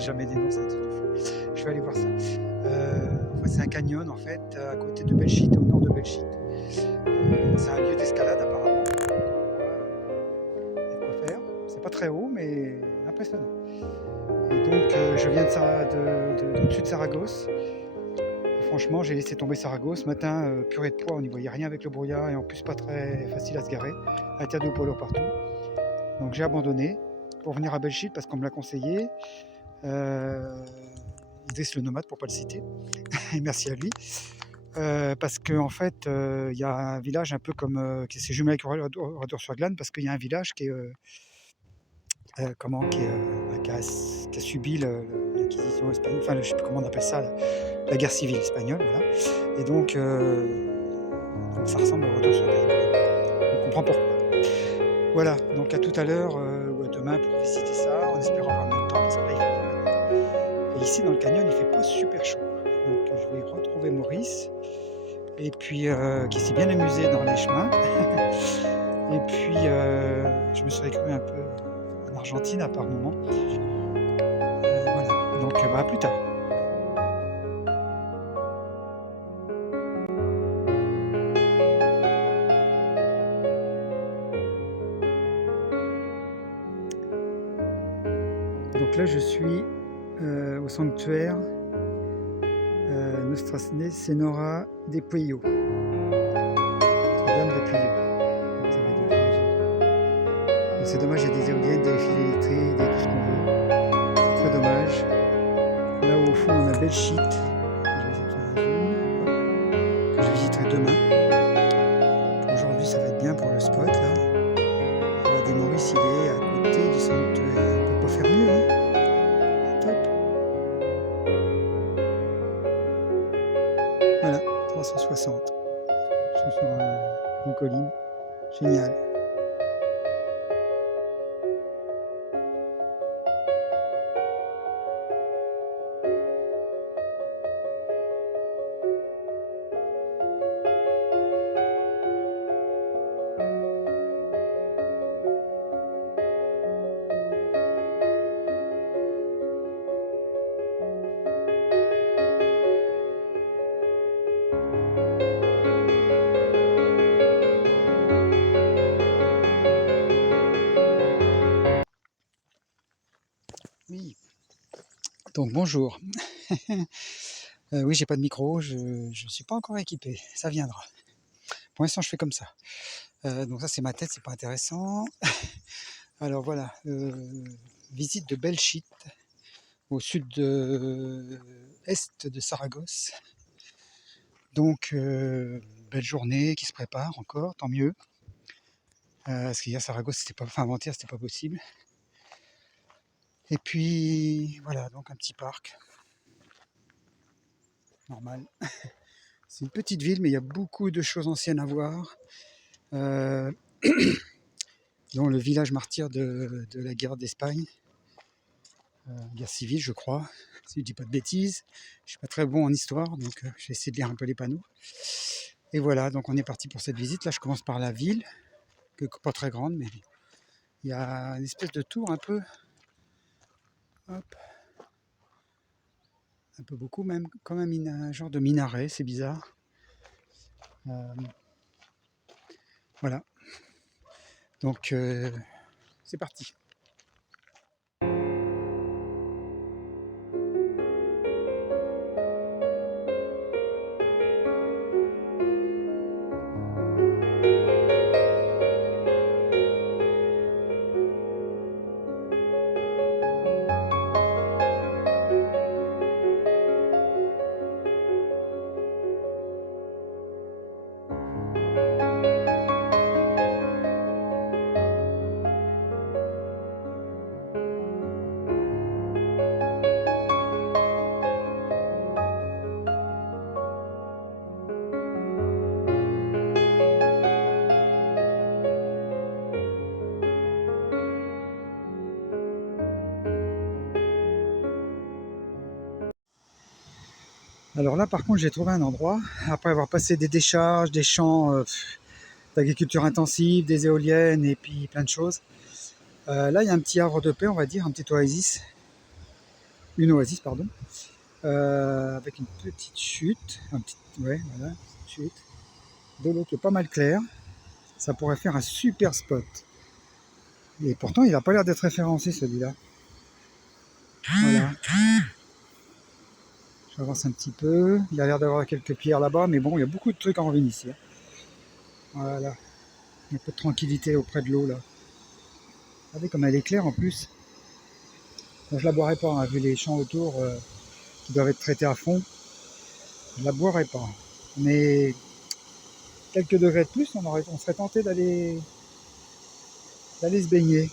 rappelle jamais des noms, c'est un truc de fou. Je vais aller voir ça. C'est un canyon en fait, à côté de Belchite, au nord de Belchite. C'est un lieu d'escalade apparemment. Il y a de quoi faire. C'est pas très haut, mais impressionnant. Et donc je viens d'au-dessus de Saragosse. Et franchement, j'ai laissé tomber Saragosse. Ce matin, purée de poids, on n'y voyait rien avec le brouillard et en plus pas très facile à se garer. Interdit au poids lourd partout. Donc j'ai abandonné pour venir à Belchite parce qu'on me l'a conseillé. Idriss le nomade pour pas le citer. Et merci à lui. Parce qu'en fait, il y a un village un peu comme qui s'est jumelé avec Oradour-sur-Glane parce qu'il y a un village qui est qui a subi l'acquisition espagnole, enfin je sais plus comment on appelle ça, la guerre civile espagnole, voilà. Et donc ça ressemble à Oradour-sur-Glane. On comprend pourquoi. Voilà, donc à tout à l'heure ou à demain pour visiter ça, en espérant avoir le même temps parce que là il fait pas mal. Et ici dans le canyon il fait pas super chaud. Donc je vais retrouver Maurice et puis qui s'est bien amusé dans les chemins. Et puis je me serais cru un peu en Argentine à par moment. Voilà, donc à plus tard. Donc là je suis au sanctuaire Nostra Senora de Pueyo. Notre-Dame de Pueyo. C'est dommage, il y a des éoliennes, des fils électriques, tout ce qu'on veut. C'est très dommage. Là au fond on a Belchite. Je vais essayer de faire un zoom. Que je visiterai demain. Aujourd'hui ça va être bien pour le spot là. Regardez, Maurice il est à côté du sanctuaire. On peut pas faire mieux, hein. Top. Voilà, 360. Je suis sur une colline. Génial. Oui. Donc bonjour. Oui, j'ai pas de micro, je suis pas encore équipé, ça viendra. Pour l'instant, je fais comme ça. Donc ça, c'est ma tête, c'est pas intéressant. Alors voilà, visite de Belchite, au sud-est de Saragosse. Donc, belle journée qui se prépare encore, tant mieux. Parce qu'hier, Saragosse, enfin avant-hier, c'était pas possible. Et puis, voilà, donc un petit parc. Normal. C'est une petite ville, mais il y a beaucoup de choses anciennes à voir. Dont le village martyr de la guerre d'Espagne. Guerre civile, je crois, si je dis pas de bêtises. Je suis pas très bon en histoire, donc je vais essayer de lire un peu les panneaux. Et voilà, donc on est parti pour cette visite. Là, je commence par la ville, que pas très grande, mais il y a une espèce de tour un peu, hop, un peu beaucoup même, comme un genre de minaret, c'est bizarre. Voilà, donc c'est parti. Alors là, par contre, j'ai trouvé un endroit, après avoir passé des décharges, des champs d'agriculture intensive, des éoliennes et puis plein de choses. Là, il y a un petit havre de paix, on va dire, un petit oasis. une oasis, pardon, avec une petite chute, ouais, voilà, chute, de l'eau qui est pas mal claire. Ça pourrait faire un super spot. Et pourtant, il n'a pas l'air d'être référencé celui-là. Voilà. J'avance un petit peu. Il a l'air d'avoir quelques pierres là-bas, mais bon, il y a beaucoup de trucs en ruine ici. Voilà. Un peu de tranquillité auprès de l'eau là. Regardez comme elle est claire en plus. Moi, je la boirais pas, hein, vu les champs autour qui doivent être traités à fond. Je la boirais pas. Mais quelques degrés de plus, on serait tenté d'aller se baigner.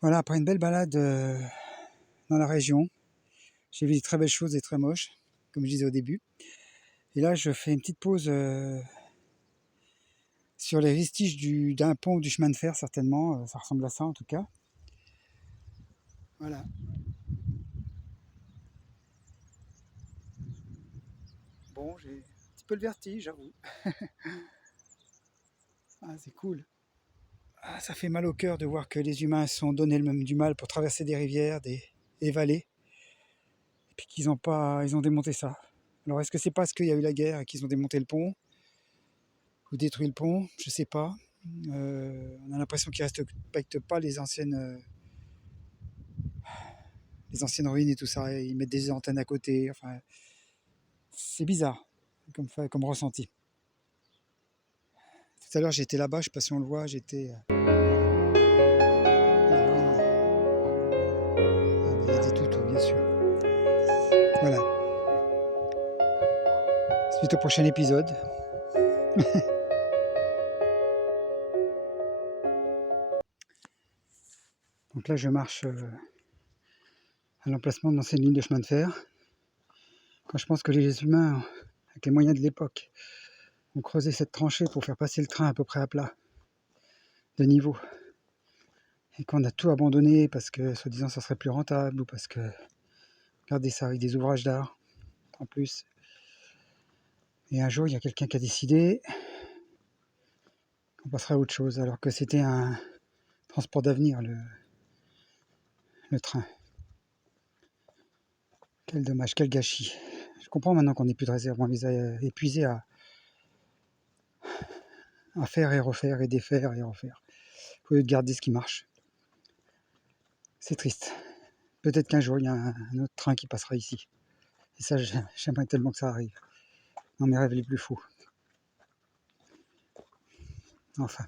Voilà, après une belle balade dans la région, j'ai vu des très belles choses et très moches, comme je disais au début. Et là, je fais une petite pause sur les vestiges d'un pont ou du chemin de fer, certainement. Ça ressemble à ça, en tout cas. Voilà. Bon, j'ai un petit peu le vertige, j'avoue. Ah, c'est cool. Ah, ça fait mal au cœur de voir que les humains se sont donné le même du mal pour traverser des rivières, des vallées, et puis qu'ils ont pas, ils ont démonté ça. Alors, est-ce que c'est parce qu'il y a eu la guerre et qu'ils ont démonté le pont ou détruit le pont? Je sais pas. On a l'impression qu'ils respectent pas les anciennes ruines et tout ça. Ils mettent des antennes à côté. Enfin, c'est bizarre comme ressenti. Tout à l'heure, j'étais là-bas, je sais pas si on le voit, j'étais il y a des toutous, bien sûr. Voilà. Suite au prochain épisode. Donc là, je marche à l'emplacement de l'ancienne ligne de chemin de fer. Quand je pense que les humains, avec les moyens de l'époque, ont creusé cette tranchée pour faire passer le train à peu près à plat, de niveau, et qu'on a tout abandonné parce que, soi-disant, ça serait plus rentable, ou parce que, regardez ça, avec des ouvrages d'art, en plus. Et un jour, il y a quelqu'un qui a décidé qu'on passerait à autre chose, alors que c'était un transport d'avenir, le train. Quel dommage, quel gâchis. Je comprends maintenant qu'on n'ait plus de réserve, on les a épuisés à faire et refaire et défaire et refaire. Il faut garder ce qui marche. C'est triste. Peut-être qu'un jour, il y a un autre train qui passera ici. Et ça, j'aimerais tellement que ça arrive. Dans mes rêves les plus fous. enfin.